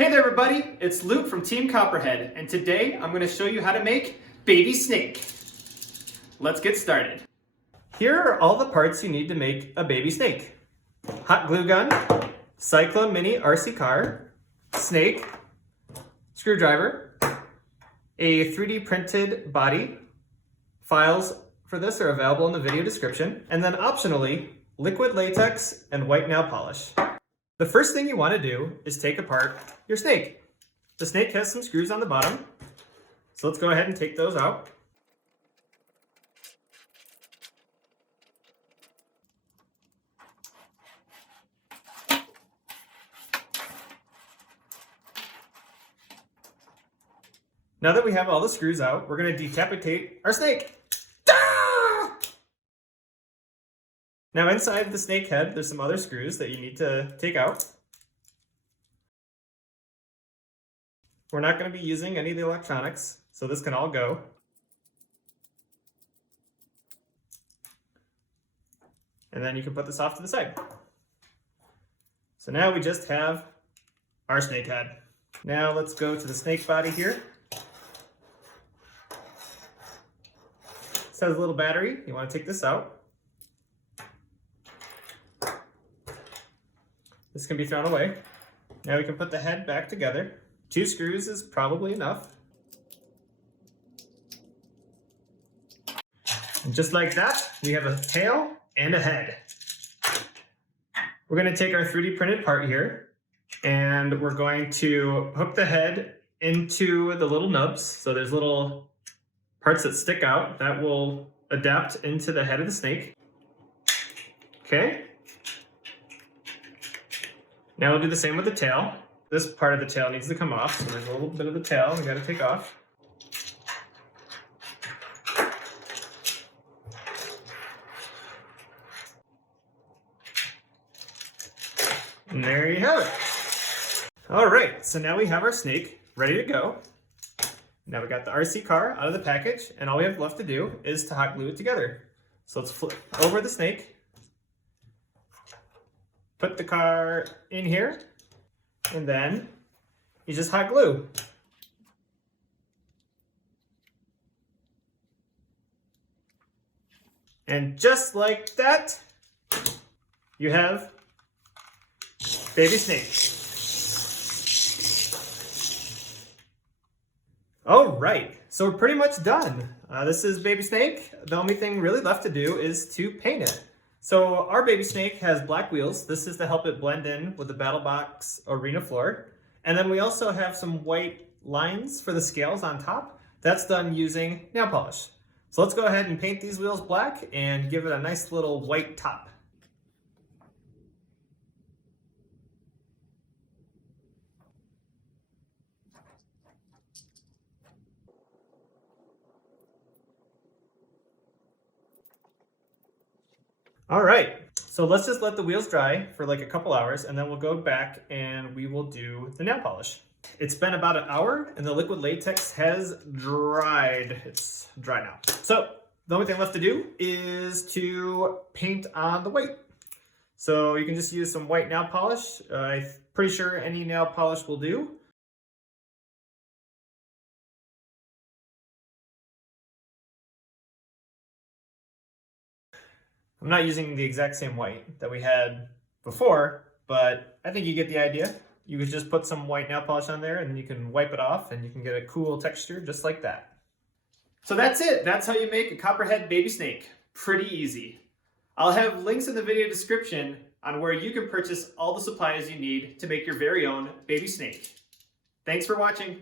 Hey there everybody, it's Luke from Team Copperhead, and today I'm going to show you how to make Baby Snake. Let's get started. Here are all the parts you need to make a baby snake. Hot glue gun, Cyclone mini RC car, snake, screwdriver, a 3D printed body. Files for this are available in the video description, and then optionally, liquid latex and white nail polish. The first thing you want to do is take apart your snake. The snake has some screws on the bottom, so let's go ahead and take those out. Now that we have all the screws out, we're going to decapitate our snake. Ah! Now inside the snake head, there's some other screws that you need to take out. We're not going to be using any of the electronics, so this can all go. And then you can put this off to the side. So now we just have our snake head. Now let's go to the snake body here. This has a little battery. You want to take this out. This can be thrown away. Now we can put the head back together. 2 screws is probably enough. And just like that, we have a tail and a head. We're going to take our 3D printed part here, and we're going to hook the head into the little nubs. So there's little parts that stick out that will adapt into the head of the snake. Okay. Now we'll do the same with the tail. This part of the tail needs to come off, so there's a little bit of the tail we got to take off. And there you have it. All right, so now we have our snake ready to go. Now we got the RC car out of the package, and all we have left to do is to hot glue it together. So let's flip over the snake, put the car in here, and then you just hot glue. And just like that, you have Baby Snake. All right, so we're pretty much done. This is Baby Snake. The only thing really left to do is to paint it. So our Baby Snake has black wheels. This is to help it blend in with the BattleBox arena floor. And then we also have some white lines for the scales on top. That's done using nail polish. So let's go ahead and paint these wheels black and give it a nice little white top. All right, so let's just let the wheels dry for like a couple hours, and then we'll go back and we will do the nail polish. It's been about an hour and the liquid latex has dried. It's dry now. So the only thing left to do is to paint on the white. So you can just use some white nail polish. I'm pretty sure any nail polish will do. I'm not using the exact same white that we had before, but I think you get the idea. You could just put some white nail polish on there and you can wipe it off and you can get a cool texture just like that. So that's it. That's how you make a Copperhead Baby Snake. Pretty easy. I'll have links in the video description on where you can purchase all the supplies you need to make your very own baby snake. Thanks for watching.